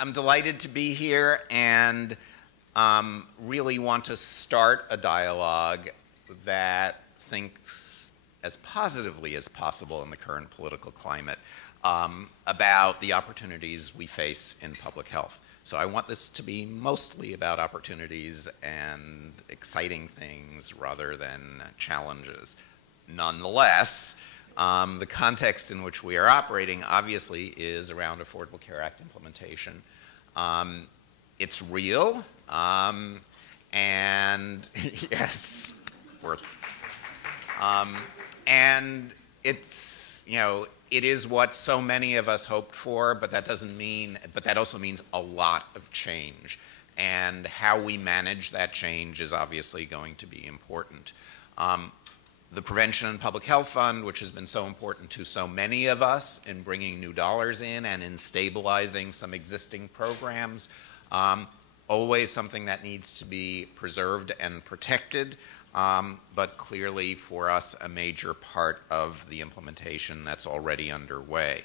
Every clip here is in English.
I'm delighted to be here and really want to start a dialogue that thinks as positively as possible in the current political climate about the opportunities we face in public health. So I want this to be mostly about opportunities and exciting things rather than challenges. Nonetheless, the context in which we are operating obviously is around Affordable Care Act implementation. It's real, and yes, and it's, it is what so many of us hoped for, but that also means a lot of change. And how we manage that change is obviously going to be important. The Prevention and Public Health Fund, which has been so important to so many of us in bringing new dollars in and in stabilizing some existing programs, always something that needs to be preserved and protected, but clearly for us a major part of the implementation that's already underway.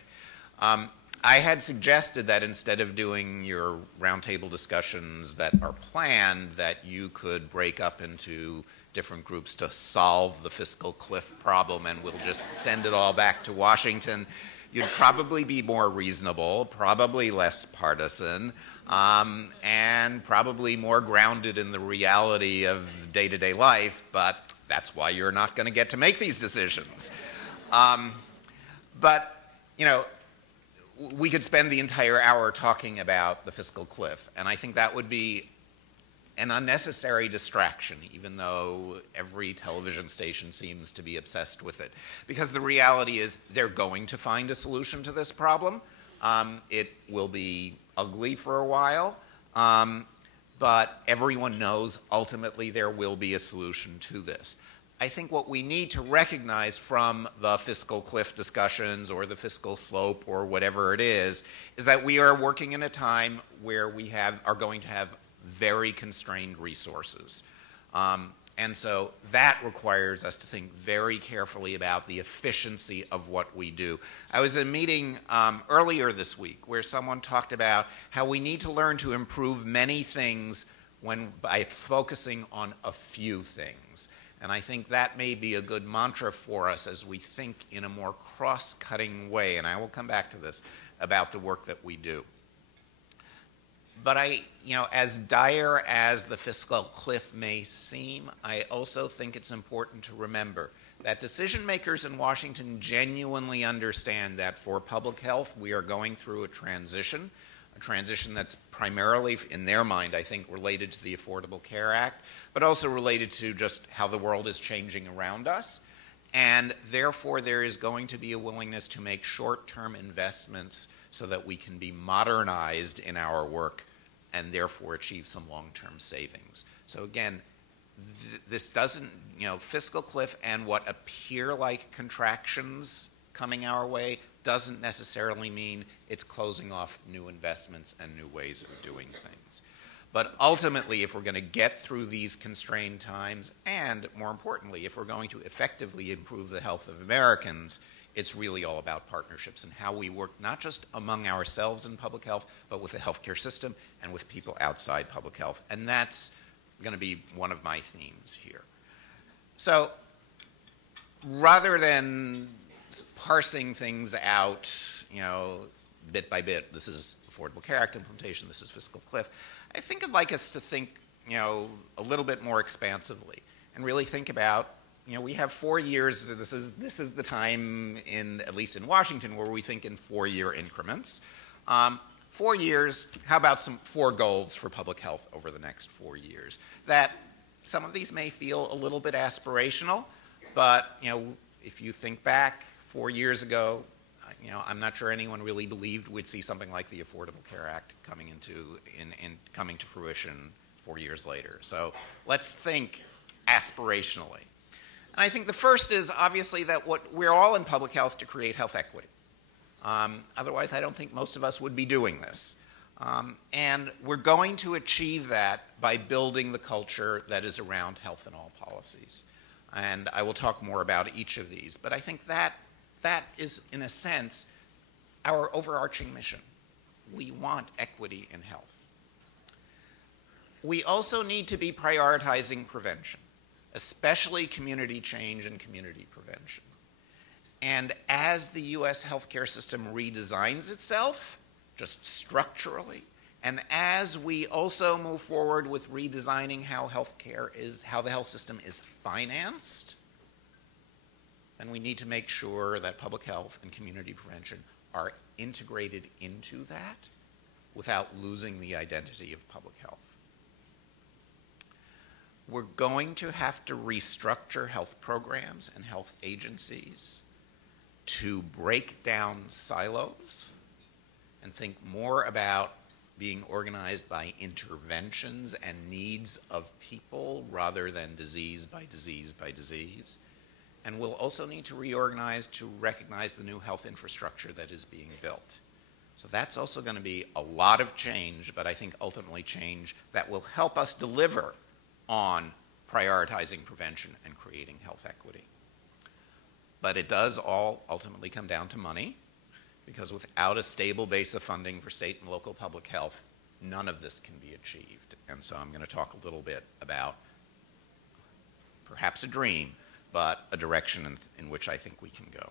I had suggested that instead of doing your roundtable discussions that are planned, that you could break up into different groups to solve the fiscal cliff problem, and we'll just send it all back to Washington. You'd probably be more reasonable, probably less partisan, and probably more grounded in the reality of day-to-day life, but that's why you're not going to get to make these decisions. We could spend the entire hour talking about the fiscal cliff, and I think that would be an unnecessary distraction, even though every television station seems to be obsessed with it. Because the reality is they're going to find a solution to this problem. It will be ugly for a while, but everyone knows ultimately there will be a solution to this. I think what we need to recognize from the fiscal cliff discussions or the fiscal slope or whatever it is that we are working in a time where we are going to have very constrained resources. And so that requires us to think very carefully about the efficiency of what we do. I was at a meeting earlier this week where someone talked about how we need to learn to improve many things by focusing on a few things. And I think that may be a good mantra for us as we think in a more cross-cutting way, and I will come back to this, about the work that we do. But as dire as the fiscal cliff may seem, I also think it's important to remember that decision makers in Washington genuinely understand that for public health, we are going through a transition that's primarily, in their mind, I think, related to the Affordable Care Act, but also related to just how the world is changing around us. And therefore, there is going to be a willingness to make short-term investments so that we can be modernized in our work and therefore achieve some long-term savings. So again, this doesn't, fiscal cliff and what appear like contractions coming our way doesn't necessarily mean it's closing off new investments and new ways of doing things. But ultimately, if we're going to get through these constrained times, and more importantly, if we're going to effectively improve the health of Americans, it's really all about partnerships and how we work not just among ourselves in public health, but with the healthcare system and with people outside public health. And that's going to be one of my themes here. So rather than parsing things out, bit by bit, this is Affordable Care Act implementation, this is fiscal cliff, I think I'd like us to think, a little bit more expansively and really think about, we have 4 years. This is the time at least in Washington, where we think in 4-year increments. 4 years. How about 4 goals for public health over the next 4 years? That some of these may feel a little bit aspirational, but if you think back 4 years ago, I'm not sure anyone really believed we'd see something like the Affordable Care Act coming to fruition 4 years later. So let's think aspirationally. And I think the first is obviously that we're all in public health to create health equity. Otherwise, I don't think most of us would be doing this. And we're going to achieve that by building the culture that is around health in all policies. And I will talk more about each of these. But I think that is, in a sense, our overarching mission. We want equity in health. We also need to be prioritizing prevention, especially community change and community prevention. And as the US healthcare system redesigns itself, just structurally, and as we also move forward with redesigning how the health system is financed, then we need to make sure that public health and community prevention are integrated into that without losing the identity of public health. We're going to have to restructure health programs and health agencies to break down silos and think more about being organized by interventions and needs of people rather than disease by disease by disease. And we'll also need to reorganize to recognize the new health infrastructure that is being built. So that's also going to be a lot of change, but I think ultimately change that will help us deliver on prioritizing prevention and creating health equity. But it does all ultimately come down to money, because without a stable base of funding for state and local public health, none of this can be achieved. And so I'm going to talk a little bit about perhaps a dream, but a direction in which I think we can go.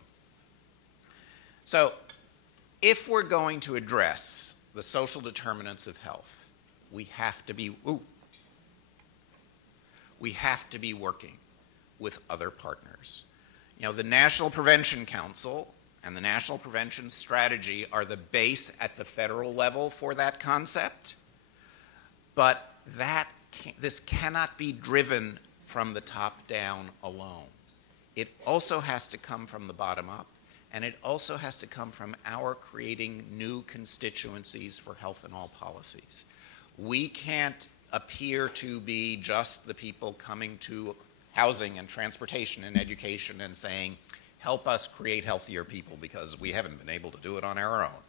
So if we're going to address the social determinants of health, we have to be working with other partners. You know, the National Prevention Council and the National Prevention Strategy are the base at the federal level for that concept, but this cannot be driven from the top down alone. It also has to come from the bottom up, and it also has to come from our creating new constituencies for health and all policies. We can't appear to be just the people coming to housing and transportation and education and saying, help us create healthier people, because we haven't been able to do it on our own.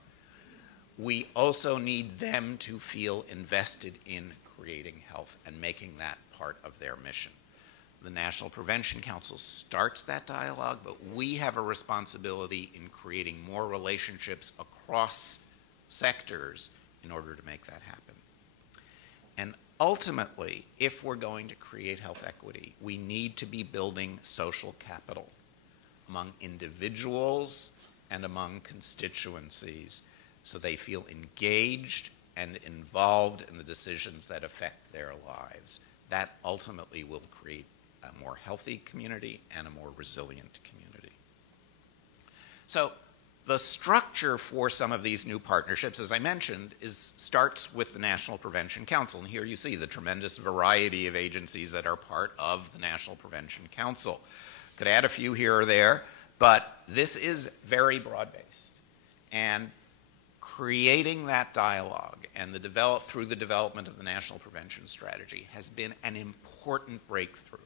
We also need them to feel invested in creating health and making that part of their mission. The National Prevention Council starts that dialogue, but we have a responsibility in creating more relationships across sectors in order to make that happen. And ultimately, if we're going to create health equity, we need to be building social capital among individuals and among constituencies so they feel engaged and involved in the decisions that affect their lives. That ultimately will create a more healthy community and a more resilient community. So the structure for some of these new partnerships, as I mentioned, starts with the National Prevention Council. And here you see the tremendous variety of agencies that are part of the National Prevention Council. Could add a few here or there, but this is very broad-based. And creating that dialogue and through the development of the National Prevention Strategy has been an important breakthrough.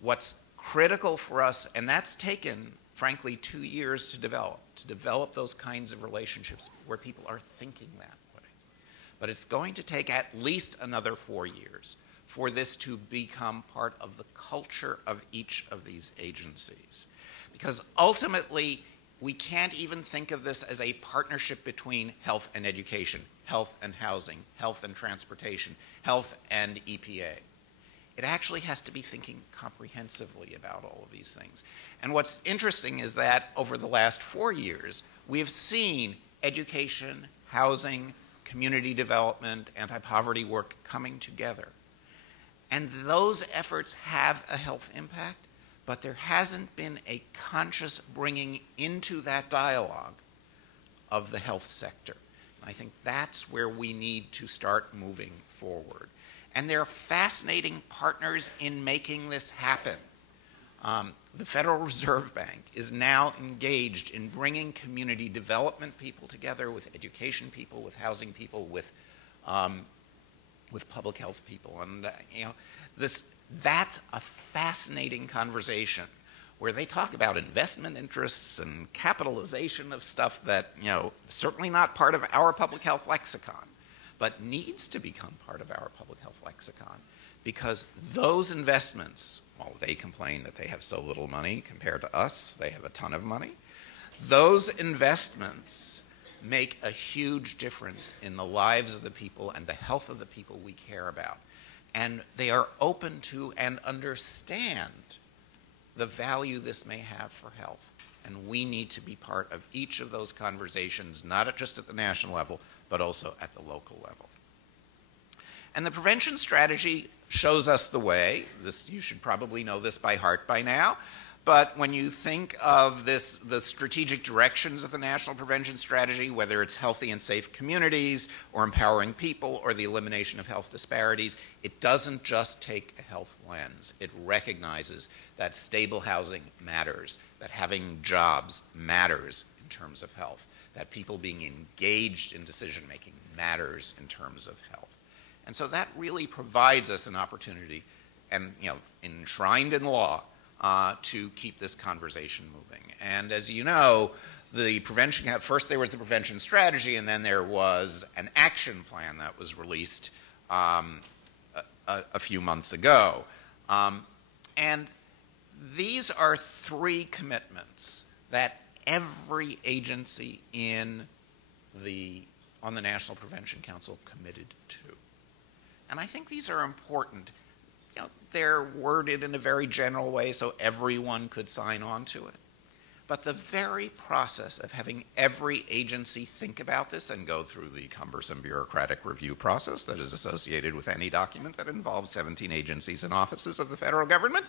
What's critical for us, and that's taken, frankly, 2 years to develop those kinds of relationships where people are thinking that way. But it's going to take at least another 4 years for this to become part of the culture of each of these agencies. Because ultimately, we can't even think of this as a partnership between health and education, health and housing, health and transportation, health and EPA. It actually has to be thinking comprehensively about all of these things. And what's interesting is that over the last 4 years, we've seen education, housing, community development, anti-poverty work coming together. And those efforts have a health impact, but there hasn't been a conscious bringing into that dialogue of the health sector. And I think that's where we need to start moving forward. And there are fascinating partners in making this happen. The Federal Reserve Bank is now engaged in bringing community development people together with education people, with housing people, with public health people. And that's a fascinating conversation where they talk about investment interests and capitalization of stuff that, certainly not part of our public health lexicon, but needs to become part of our public health lexicon, because those investments, while they complain that they have so little money compared to us, they have a ton of money. Those investments make a huge difference in the lives of the people and the health of the people we care about. And they are open to and understand the value this may have for health. And we need to be part of each of those conversations, not just at the national level, but also at the local level. And the prevention strategy shows us the way. You should probably know this by heart by now. But when you think of the strategic directions of the National Prevention Strategy, whether it's healthy and safe communities or empowering people or the elimination of health disparities, it doesn't just take a health lens. It recognizes that stable housing matters, that having jobs matters in terms of health, that people being engaged in decision-making matters in terms of health. And so that really provides us an opportunity, and enshrined in law, to keep this conversation moving. And as you know, first there was the prevention strategy, and then there was an action plan that was released a few months ago. And these are three commitments that every agency on the National Prevention Council committed to. And I think these are important. They're worded in a very general way so everyone could sign on to it. But the very process of having every agency think about this and go through the cumbersome bureaucratic review process that is associated with any document that involves 17 agencies and offices of the federal government,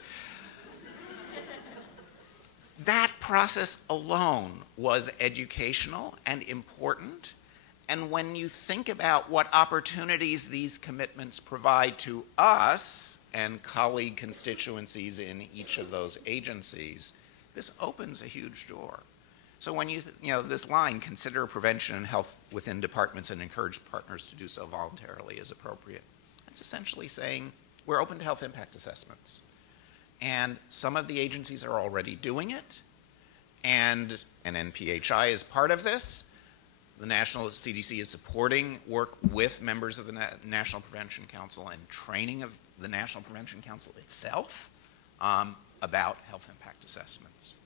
that process alone was educational and important. And when you think about what opportunities these commitments provide to us and colleague constituencies in each of those agencies, this opens a huge door. So when this line, consider prevention and health within departments and encourage partners to do so voluntarily as appropriate, it's essentially saying we're open to health impact assessments. And some of the agencies are already doing it, and an NPHI is part of this. The National CDC is supporting work with members of the National Prevention Council and training of the National Prevention Council itself about health impact assessments.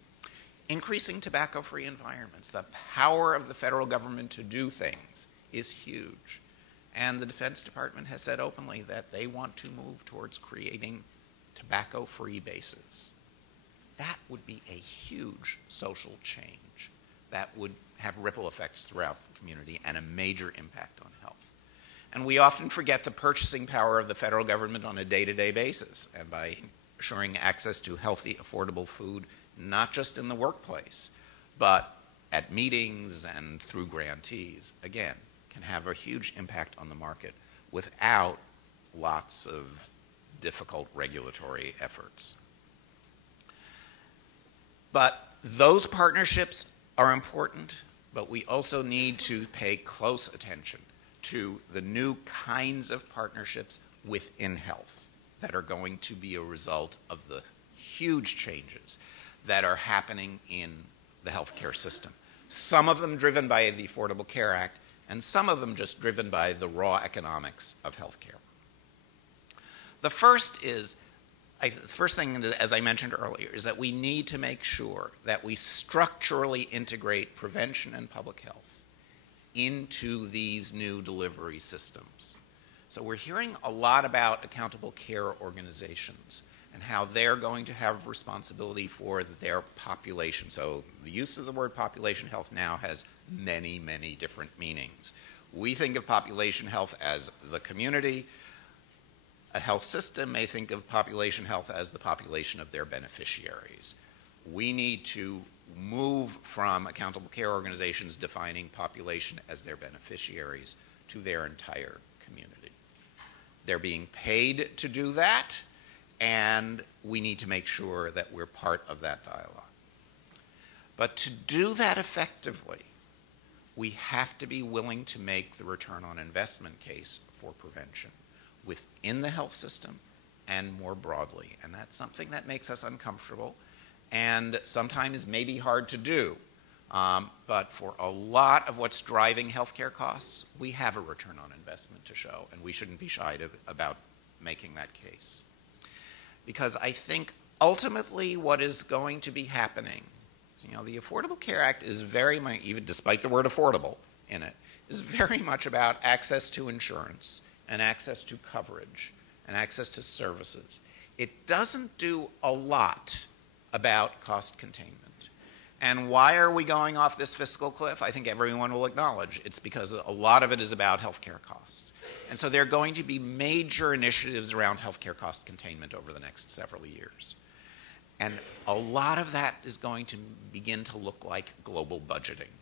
Increasing tobacco-free environments. The power of the federal government to do things is huge. And the Defense Department has said openly that they want to move towards creating tobacco-free bases. That would be a huge social change. That would have ripple effects throughout the community and a major impact on health. And we often forget the purchasing power of the federal government on a day-to-day basis, and by ensuring access to healthy, affordable food, not just in the workplace, but at meetings and through grantees, again, can have a huge impact on the market without lots of difficult regulatory efforts. But those partnerships are important, but we also need to pay close attention to the new kinds of partnerships within health that are going to be a result of the huge changes that are happening in the healthcare system. Some of them driven by the Affordable Care Act, and some of them just driven by the raw economics of healthcare. The first thing, as I mentioned earlier, is that we need to make sure that we structurally integrate prevention and public health into these new delivery systems. So we're hearing a lot about accountable care organizations and how they're going to have responsibility for their population. So the use of the word population health now has many, many different meanings. We think of population health as the community. A health system may think of population health as the population of their beneficiaries. We need to move from accountable care organizations defining population as their beneficiaries to their entire community. They're being paid to do that, and we need to make sure that we're part of that dialogue. But to do that effectively, we have to be willing to make the return on investment case for prevention within the health system and more broadly. And that's something that makes us uncomfortable and sometimes may be hard to do. But for a lot of what's driving healthcare costs, we have a return on investment to show, and we shouldn't be shy about making that case. Because I think ultimately what is going to be happening, the Affordable Care Act is very much, even despite the word affordable, in it is very much about access to insurance and access to coverage and access to services. It doesn't do a lot about cost containment. And why are we going off this fiscal cliff? I think everyone will acknowledge it's because a lot of it is about healthcare costs. And so there are going to be major initiatives around healthcare cost containment over the next several years. And a lot of that is going to begin to look like global budgeting.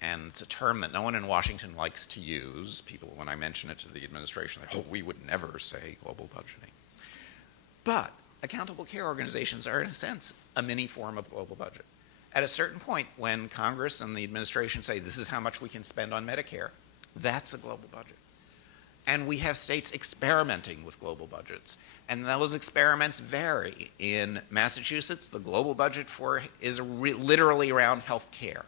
And it's a term that no one in Washington likes to use. People, when I mention it to the administration, they, oh, we would never say global budgeting. But accountable care organizations are, in a sense, a mini form of global budget. At a certain point, when Congress and the administration say this is how much we can spend on Medicare, that's a global budget. And we have states experimenting with global budgets. And those experiments vary. In Massachusetts, the global budget is literally around health care.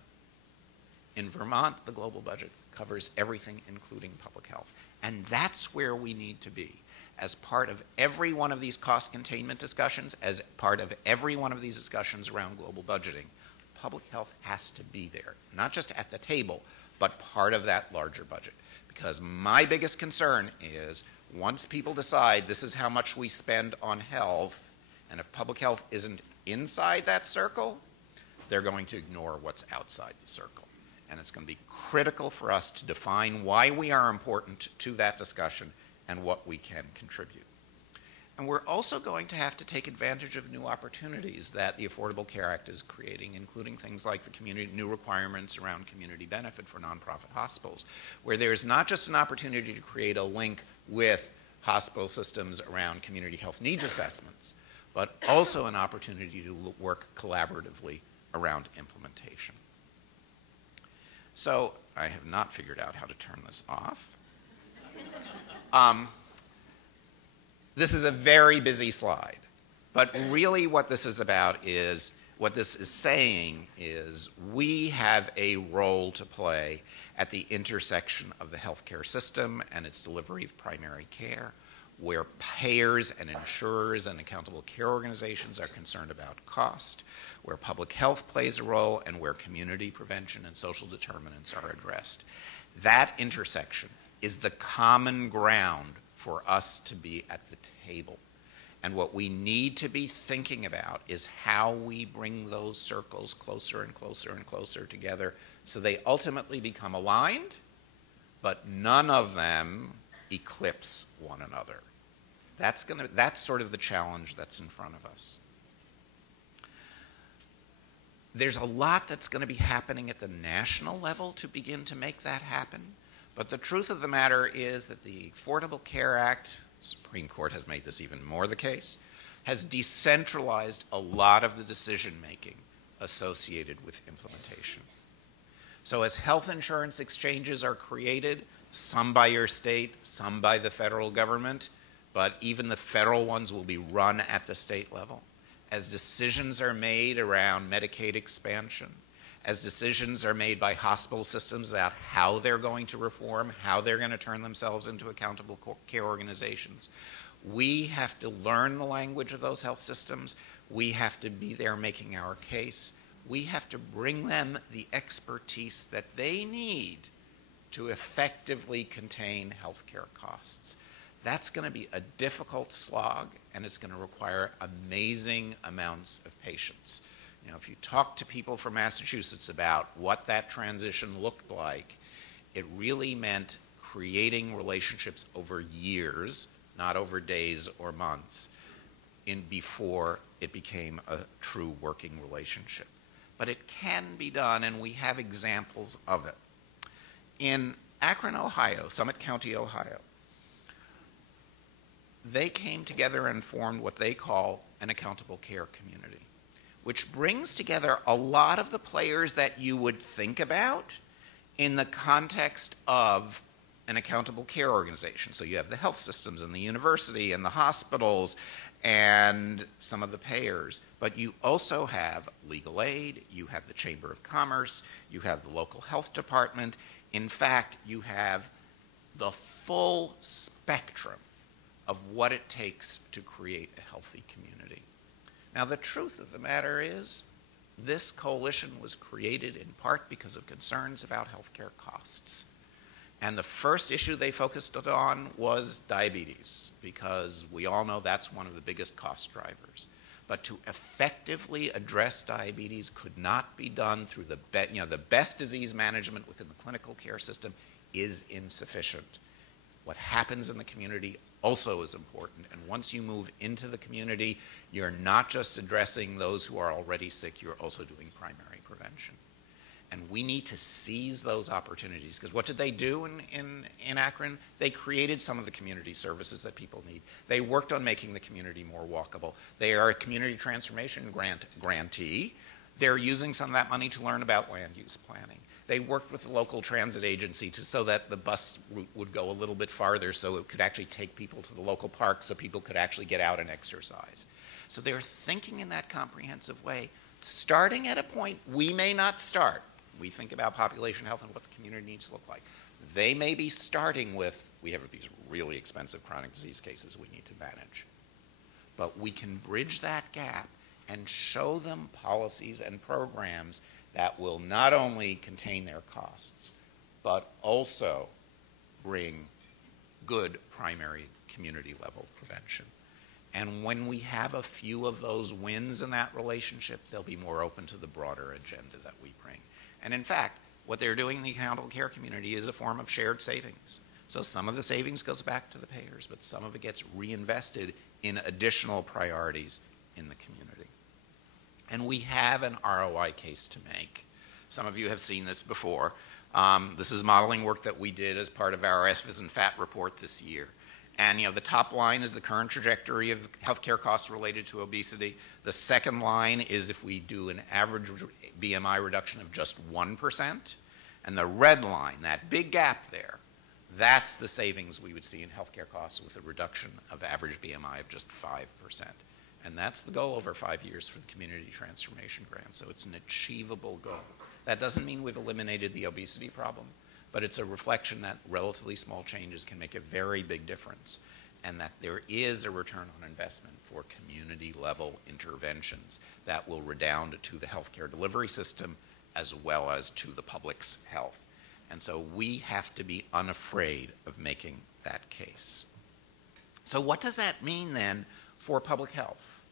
In Vermont, the global budget covers everything, including public health. And that's where we need to be. As part of every one of these cost containment discussions, as part of every one of these discussions around global budgeting, public health has to be there, not just at the table, but part of that larger budget. Because my biggest concern is once people decide this is how much we spend on health, and if public health isn't inside that circle, they're going to ignore what's outside the circle. And it's going to be critical for us to define why we are important to that discussion and what we can contribute. And we're also going to have to take advantage of new opportunities that the Affordable Care Act is creating, including things like the new requirements around community benefit for nonprofit hospitals, where there's not just an opportunity to create a link with hospital systems around community health needs assessments, but also an opportunity to work collaboratively around implementation. So I have not figured out how to turn this off. This is a very busy slide, but really what this is about is, what this is saying is we have a role to play at the intersection of the healthcare system and its delivery of primary care, where payers and insurers and accountable care organizations are concerned about cost, where public health plays a role, and where community prevention and social determinants are addressed. That intersection is the common ground for us to be at the table. And what we need to be thinking about is how we bring those circles closer and closer and closer together so they ultimately become aligned, but none of them eclipse one another. That's sort of the challenge that's in front of us. There's a lot that's going to be happening at the national level to begin to make that happen. But the truth of the matter is that the Affordable Care Act, the Supreme Court has made this even more the case, has decentralized a lot of the decision-making associated with implementation. So as health insurance exchanges are created, some by your state, some by the federal government, but even the federal ones will be run at the state level. As decisions are made around Medicaid expansion, as decisions are made by hospital systems about how they're going to reform, how they're going to turn themselves into accountable care organizations, we have to learn the language of those health systems. We have to be there making our case. We have to bring them the expertise that they need to effectively contain healthcare costs. That's going to be a difficult slog, and it's going to require amazing amounts of patience. You know, if you talk to people from Massachusetts about what that transition looked like, it really meant creating relationships over years, not over days or months, before it became a true working relationship. But it can be done, and we have examples of it. In Akron, Ohio, Summit County, Ohio, they came together and formed what they call an accountable care community, which brings together a lot of the players that you would think about in the context of an accountable care organization. So you have the health systems and the university and the hospitals and some of the payers, but you also have legal aid, you have the Chamber of Commerce, you have the local health department. In fact, you have the full spectrum of what it takes to create a healthy community. Now, the truth of the matter is, this coalition was created in part because of concerns about healthcare costs. And the first issue they focused on was diabetes, because we all know that's one of the biggest cost drivers. But to effectively address diabetes could not be done through the best disease management within the clinical care system is insufficient. What happens in the community also is important. And once you move into the community, you're not just addressing those who are already sick, you're also doing primary prevention. And we need to seize those opportunities, because what did they do in Akron? They created some of the community services that people need. They worked on making the community more walkable. They are a community transformation grantee. They're using some of that money to learn about land use planning. They worked with the local transit agency so that the bus route would go a little bit farther so it could actually take people to the local park so people could actually get out and exercise. So they're thinking in that comprehensive way, starting at a point we may not start. We think about population health and what the community needs to look like. They may be starting with, we have these really expensive chronic disease cases we need to manage. But we can bridge that gap and show them policies and programs that will not only contain their costs, but also bring good primary community level prevention. And when we have a few of those wins in that relationship, they'll be more open to the broader agenda that we bring. And in fact, what they're doing in the accountable care community is a form of shared savings. So some of the savings goes back to the payers, but some of it gets reinvested in additional priorities in the community. And we have an ROI case to make. Some of you have seen this before. This is modeling work that we did as part of our F as in Fat report this year. And the top line is the current trajectory of healthcare costs related to obesity. The second line is if we do an average BMI reduction of just 1%. And the red line, that big gap there, that's the savings we would see in healthcare costs with a reduction of average BMI of just 5%. And that's the goal over 5 years for the Community Transformation Grant. So it's an achievable goal. That doesn't mean we've eliminated the obesity problem, but it's a reflection that relatively small changes can make a very big difference, and that there is a return on investment for community-level interventions that will redound to the healthcare delivery system as well as to the public's health. And so we have to be unafraid of making that case. So what does that mean then for public health?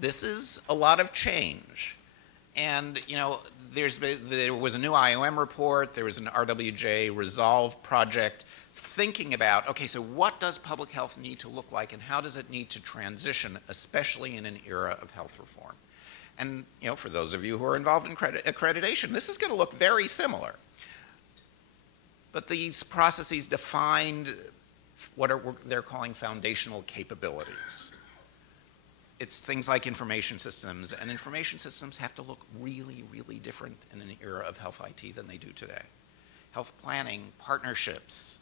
This is a lot of change. And, there was a new IOM report, there was an RWJ Resolve project thinking about, okay, so what does public health need to look like and how does it need to transition, especially in an era of health reform? And, for those of you who are involved in accreditation, this is going to look very similar. But these processes defined what they're calling foundational capabilities. It's things like information systems, and information systems have to look really, really different in an era of health IT than they do today. Health planning, partnerships,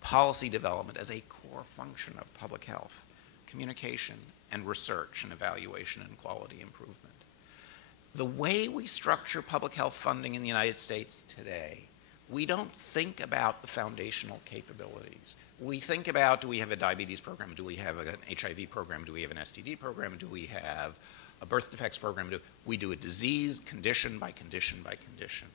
policy development as a core function of public health, communication and research and evaluation and quality improvement. The way we structure public health funding in the United States today, we don't think about the foundational capabilities. We think about, do we have a diabetes program? Do we have an HIV program? Do we have an STD program? Do we have a birth defects program? We do a disease condition by condition by condition.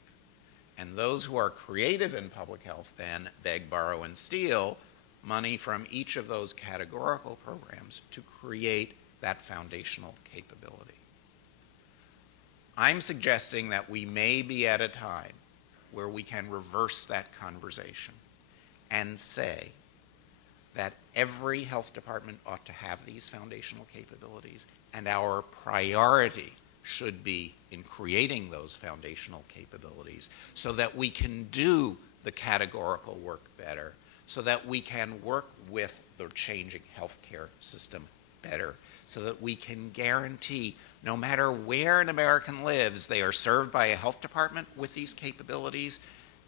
And those who are creative in public health then beg, borrow, and steal money from each of those categorical programs to create that foundational capability. I'm suggesting that we may be at a time where we can reverse that conversation and say that every health department ought to have these foundational capabilities, and our priority should be in creating those foundational capabilities so that we can do the categorical work better, so that we can work with the changing healthcare system better, so that we can guarantee no matter where an American lives, they are served by a health department with these capabilities,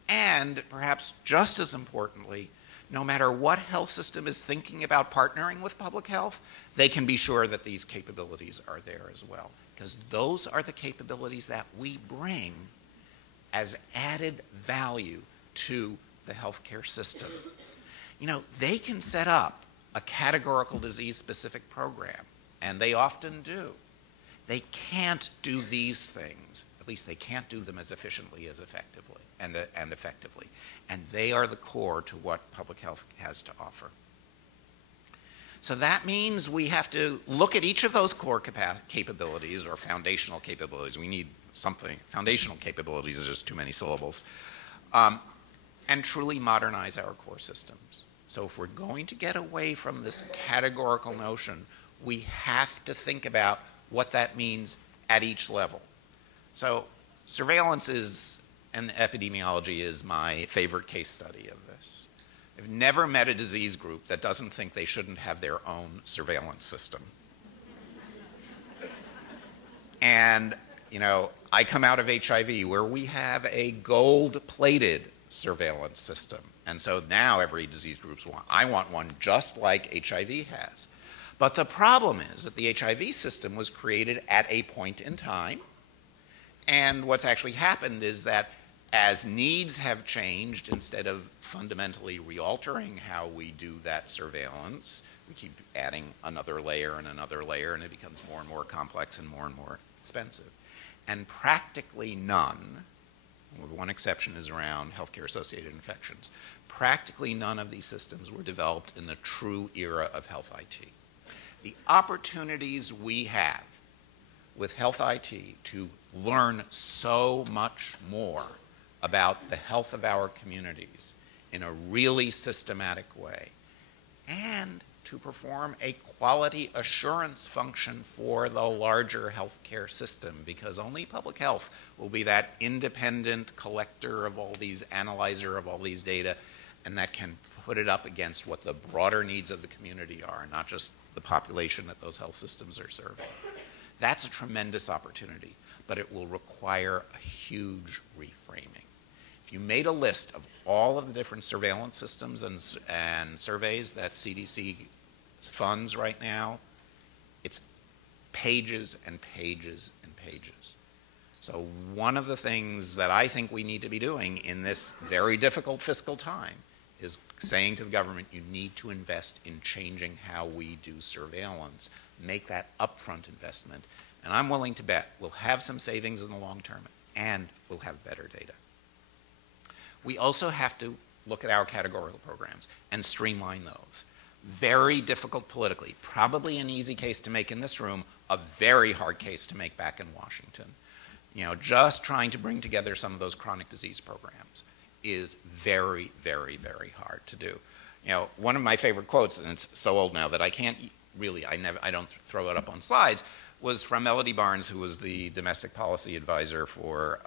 and perhaps just as importantly, no matter what health system is thinking about partnering with public health, they can be sure that these capabilities are there as well, because those are the capabilities that we bring as added value to the healthcare system. They can set up a categorical disease-specific program, and they often do. they can't do these things. At least they can't do them as efficiently as effectively and effectively. And they are the core to what public health has to offer. So that means we have to look at each of those core capabilities or foundational capabilities. We need something. Foundational capabilities is just too many syllables. And truly modernize our core systems. So if we're going to get away from this categorical notion, we have to think about what that means at each level. So surveillance and epidemiology is my favorite case study of this. I've never met a disease group that doesn't think they shouldn't have their own surveillance system. And, you know, I come out of HIV where we have a gold-plated surveillance system. And so now every disease group's I want one just like HIV has. But the problem is that the HIV system was created at a point in time. And what's actually happened is that as needs have changed, instead of fundamentally realtering how we do that surveillance, we keep adding another layer, and it becomes more and more complex and more expensive. And practically none, with one exception is around healthcare-associated infections, practically none of these systems were developed in the true era of health IT. The opportunities we have with health IT to learn so much more about the health of our communities in a really systematic way, and to perform a quality assurance function for the larger healthcare system, because only public health will be that independent collector of all these, analyzer of all these data, and that can put it up against what the broader needs of the community are, not just the population that those health systems are serving. That's a tremendous opportunity, but it will require a huge reframing. If you made a list of all of the different surveillance systems and surveys that CDC funds right now, it's pages and pages and pages. So one of the things that I think we need to be doing in this very difficult fiscal time is saying to the government, you need to invest in changing how we do surveillance, make that upfront investment, and I'm willing to bet we'll have some savings in the long term and we'll have better data. We also have to look at our categorical programs and streamline those. Very difficult politically, probably an easy case to make in this room, a very hard case to make back in Washington. You know, just trying to bring together some of those chronic disease programs is very, very, very hard to do. You know, one of my favorite quotes, and it's so old now that I can't really, I don't throw it up on slides, was from Melody Barnes, who was the domestic policy advisor for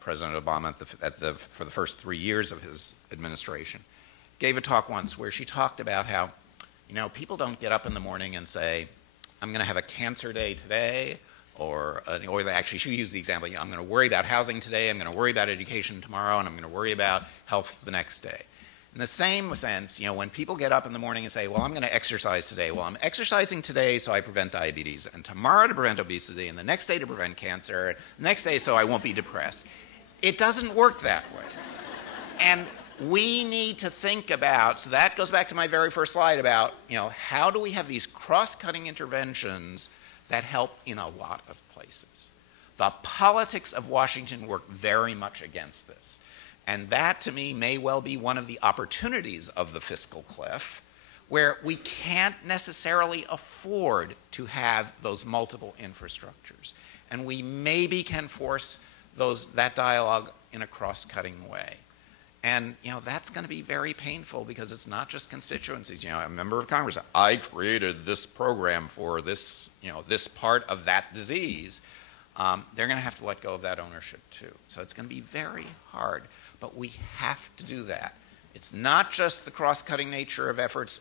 President Obama for the first 3 years of his administration. Gave a talk once where she talked about how, you know, people don't get up in the morning and say, I'm going to have a cancer day today, or actually she used the example, I'm going to worry about housing today, I'm going to worry about education tomorrow, and I'm going to worry about health the next day. In the same sense, you know, when people get up in the morning and say, well, I'm going to exercise today. Well, I'm exercising today so I prevent diabetes, and tomorrow to prevent obesity, and the next day to prevent cancer, and the next day so I won't be depressed. It doesn't work that way. And we need to think about, so that goes back to my very first slide about, you know, how do we have these cross-cutting interventions that help in a lot of places? The politics of Washington work very much against this. And that, to me, may well be one of the opportunities of the fiscal cliff, where we can't necessarily afford to have those multiple infrastructures. And we maybe can force that dialogue in a cross-cutting way. And, you know, that's going to be very painful because it's not just constituencies. You know, a member of Congress, I created this program for this, you know, this part of that disease. They're going to have to let go of that ownership, too. So it's going to be very hard. But we have to do that. It's not just the cross-cutting nature of efforts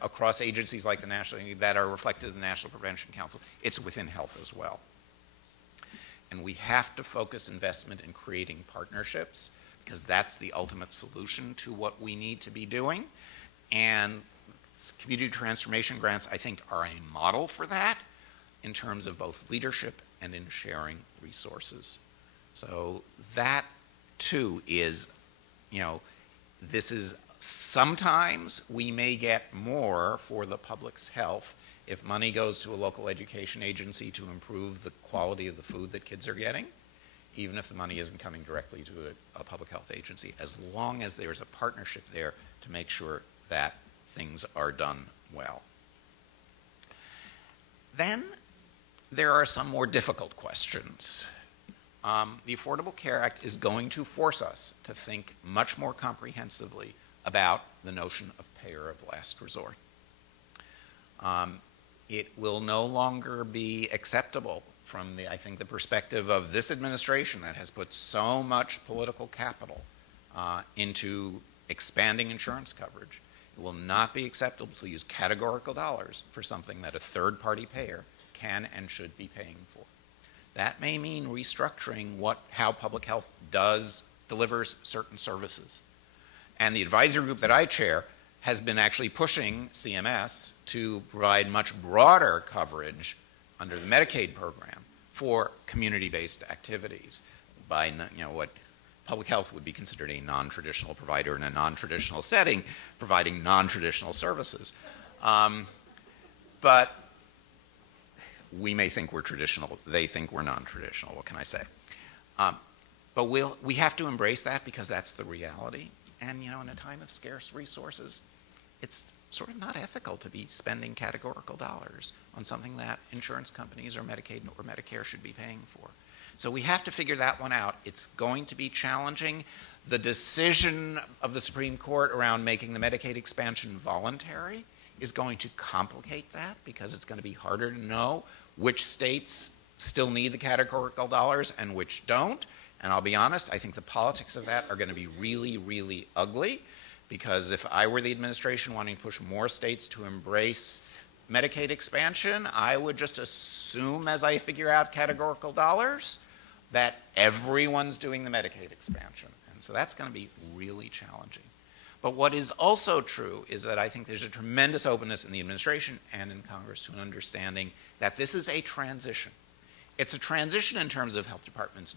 across agencies like the National, that are reflected in the National Prevention Council. It's within health as well. And we have to focus investment in creating partnerships, because that's the ultimate solution to what we need to be doing. And community transformation grants, I think, are a model for that in terms of both leadership and in sharing resources. So that too is, you know, this is sometimes we may get more for the public's health If money goes to a local education agency to improve the quality of the food that kids are getting, even if the money isn't coming directly to a public health agency, as long as there's a partnership there to make sure that things are done well. Then there are some more difficult questions. The Affordable Care Act is going to force us to think much more comprehensively about the notion of payer of last resort. It will no longer be acceptable from the, I think, the perspective of this administration that has put so much political capital into expanding insurance coverage. It will not be acceptable to use categorical dollars for something that a third-party payer can and should be paying for. That may mean restructuring how public health delivers certain services. And the advisory group that I chair has been actually pushing CMS to provide much broader coverage under the Medicaid program for community-based activities by, what public health would be considered a non-traditional provider in a non-traditional setting, providing non-traditional services. But we may think we're traditional. They think we're non-traditional. What can I say? But we have to embrace that because that's the reality. And, in a time of scarce resources, it's sort of not ethical to be spending categorical dollars on something that insurance companies or Medicaid or Medicare should be paying for. So we have to figure that one out. It's going to be challenging. The decision of the Supreme Court around making the Medicaid expansion voluntary is going to complicate that because it's going to be harder to know which states still need the categorical dollars and which don't. And I'll be honest, I think the politics of that are going to be really, really ugly, because if I were the administration wanting to push more states to embrace Medicaid expansion, I would just assume, as I figure out categorical dollars, that everyone's doing the Medicaid expansion. And so that's going to be really challenging. But what is also true is that I think there's a tremendous openness in the administration and in Congress to an understanding that this is a transition. It's a transition in terms of health departments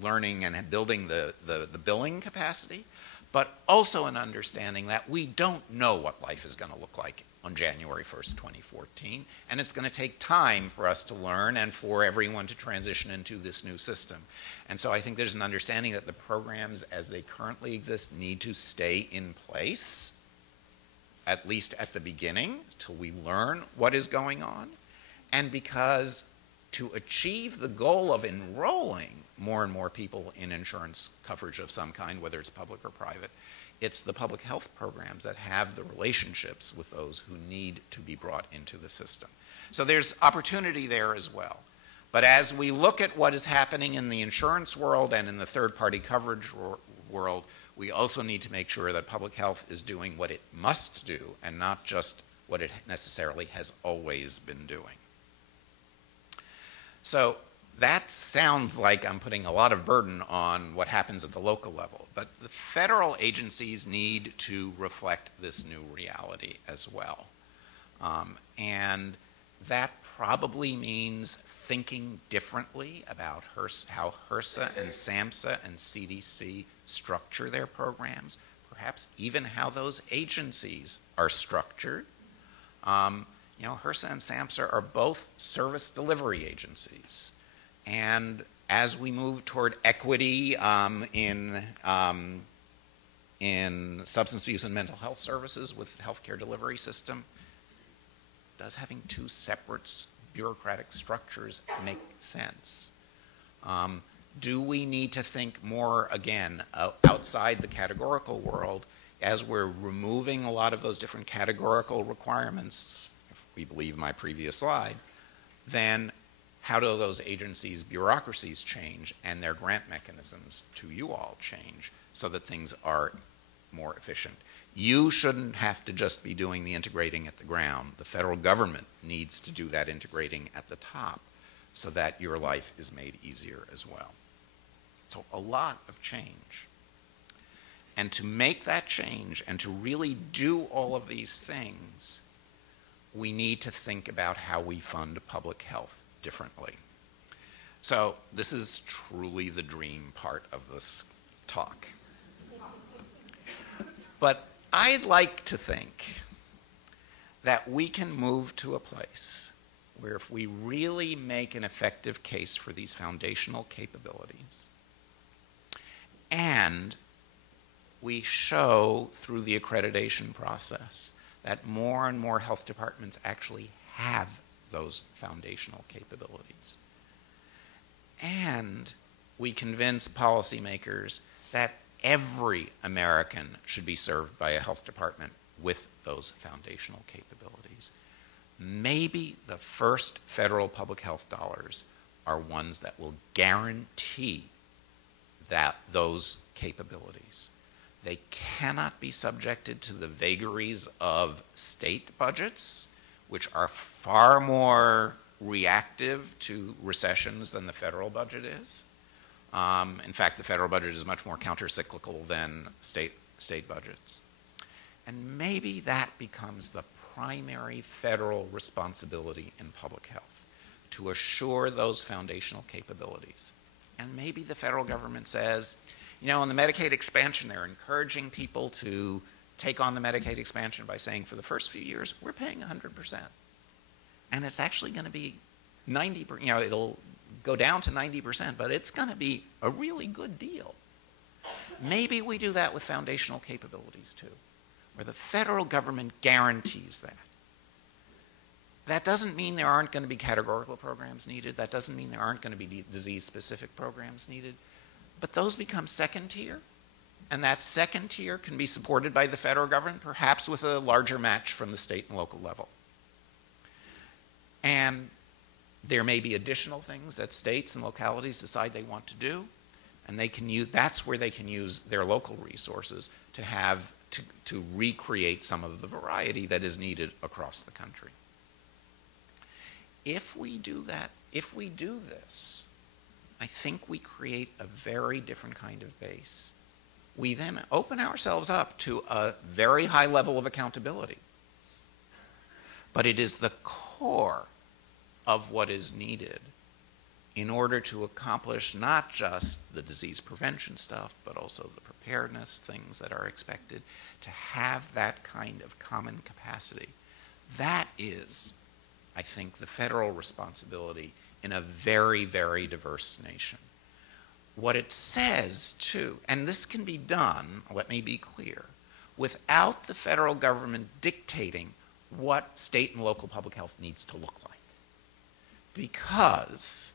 learning and building the billing capacity, but also an understanding that we don't know what life is going to look like on January 1st, 2014, and it's going to take time for us to learn and for everyone to transition into this new system. And so I think there's an understanding that the programs as they currently exist need to stay in place, at least at the beginning, till we learn what is going on, and because to achieve the goal of enrolling more and more people in insurance coverage of some kind, whether it's public or private, it's the public health programs that have the relationships with those who need to be brought into the system. So there's opportunity there as well. But as we look at what is happening in the insurance world and in the third-party coverage world, we also need to make sure that public health is doing what it must do and not just what it necessarily has always been doing. So that sounds like I'm putting a lot of burden on what happens at the local level, but the federal agencies need to reflect this new reality as well. And that probably means thinking differently about how HRSA and SAMHSA and CDC structure their programs, perhaps even how those agencies are structured. HRSA and SAMHSA are both service delivery agencies. And as we move toward equity in substance abuse and mental health services with the healthcare delivery system, does having two separate bureaucratic structures make sense? Do we need to think more, again, outside the categorical world as we're removing a lot of those different categorical requirements, if we believe my previous slide, then how do those agencies' bureaucracies change and their grant mechanisms to you all change so that things are more efficient? You shouldn't have to just be doing the integrating at the ground. The federal government needs to do that integrating at the top so that your life is made easier as well. So a lot of change. And to make that change and to really do all of these things, we need to think about how we fund public health differently. So this is truly the dream part of this talk. But I'd like to think that we can move to a place where if we really make an effective case for these foundational capabilities, and we show through the accreditation process that more and more health departments actually have those foundational capabilities, and we convince policymakers that every American should be served by a health department with those foundational capabilities, maybe the first federal public health dollars are ones that will guarantee that those capabilities. They cannot be subjected to the vagaries of state budgets, which are far more reactive to recessions than the federal budget is. In fact, the federal budget is much more countercyclical than state budgets. And maybe that becomes the primary federal responsibility in public health, to assure those foundational capabilities. And maybe the federal government says, you know, in the Medicaid expansion, they're encouraging people to take on the Medicaid expansion by saying for the first few years, we're paying 100%. And it's actually going to be 90%, you know, it'll go down to 90%, but it's going to be a really good deal. Maybe we do that with foundational capabilities too, where the federal government guarantees that. That doesn't mean there aren't going to be categorical programs needed. That doesn't mean there aren't going to be disease-specific programs needed. But those become second tier, and that second tier can be supported by the federal government, perhaps with a larger match from the state and local level. And there may be additional things that states and localities decide they want to do, and they can use, that's where they can use their local resources to have to recreate some of the variety that is needed across the country. If we do that, if we do this, I think we create a very different kind of base. We then open ourselves up to a very high level of accountability. But it is the core of what is needed in order to accomplish not just the disease prevention stuff, but also the preparedness things that are expected, to have that kind of common capacity. That is, I think, the federal responsibility in a very, very diverse nation. What it says, too, and this can be done, let me be clear, without the federal government dictating what state and local public health needs to look like. Because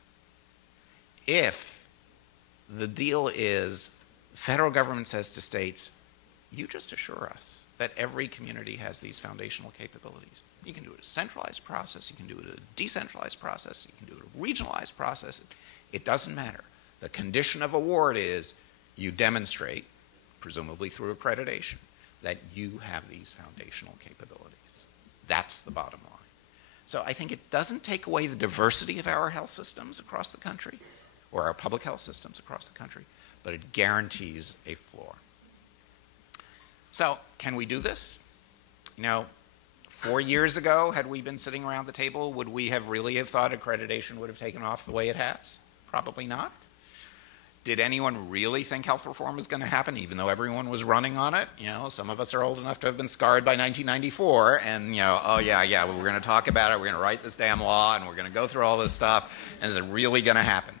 if the deal is, the federal government says to states, you just assure us that every community has these foundational capabilities. You can do it as a centralized process, you can do it as a decentralized process, you can do it as a regionalized process. It doesn't matter. The condition of award is you demonstrate, presumably through accreditation, that you have these foundational capabilities. That's the bottom line. So I think it doesn't take away the diversity of our health systems across the country, or our public health systems across the country, but it guarantees a floor. So can we do this? You know, 4 years ago, had we been sitting around the table, would we have really have thought accreditation would have taken off the way it has? Probably not. Did anyone really think health reform was going to happen, even though everyone was running on it? You know, some of us are old enough to have been scarred by 1994, and, you know, oh, yeah, well, we're going to talk about it, we're going to write this damn law, and we're going to go through all this stuff, and is it really going to happen?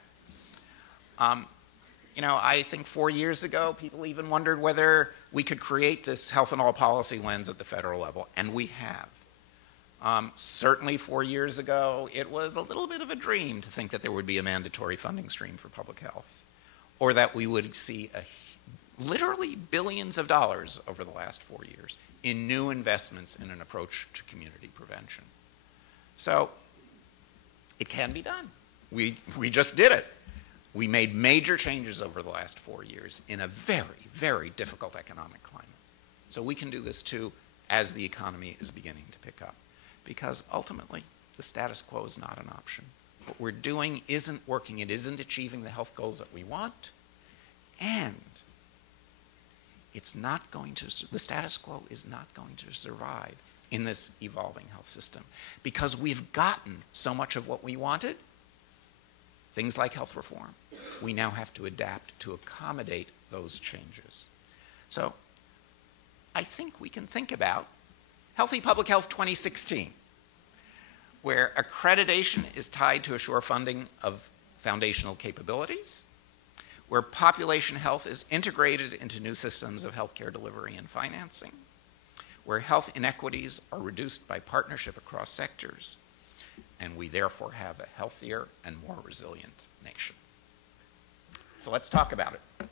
You know, I think 4 years ago, people even wondered whether we could create this health and all policy lens at the federal level, and we have. Certainly 4 years ago, it was a little bit of a dream to think that there would be a mandatory funding stream for public health, or that we would see literally billions of dollars over the last 4 years in new investments in an approach to community prevention. So it can be done. We just did it. We made major changes over the last 4 years in a very, very difficult economic climate. So we can do this too as the economy is beginning to pick up. Because ultimately, the status quo is not an option. What we're doing isn't working. It isn't achieving the health goals that we want. And it's not going to, the status quo is not going to survive in this evolving health system. Because we've gotten so much of what we wanted, things like health reform, we now have to adapt to accommodate those changes. So I think we can think about Healthy Public Health 2016, where accreditation is tied to assure funding of foundational capabilities, where population health is integrated into new systems of healthcare delivery and financing, where health inequities are reduced by partnership across sectors, and we therefore have a healthier and more resilient nation. So let's talk about it.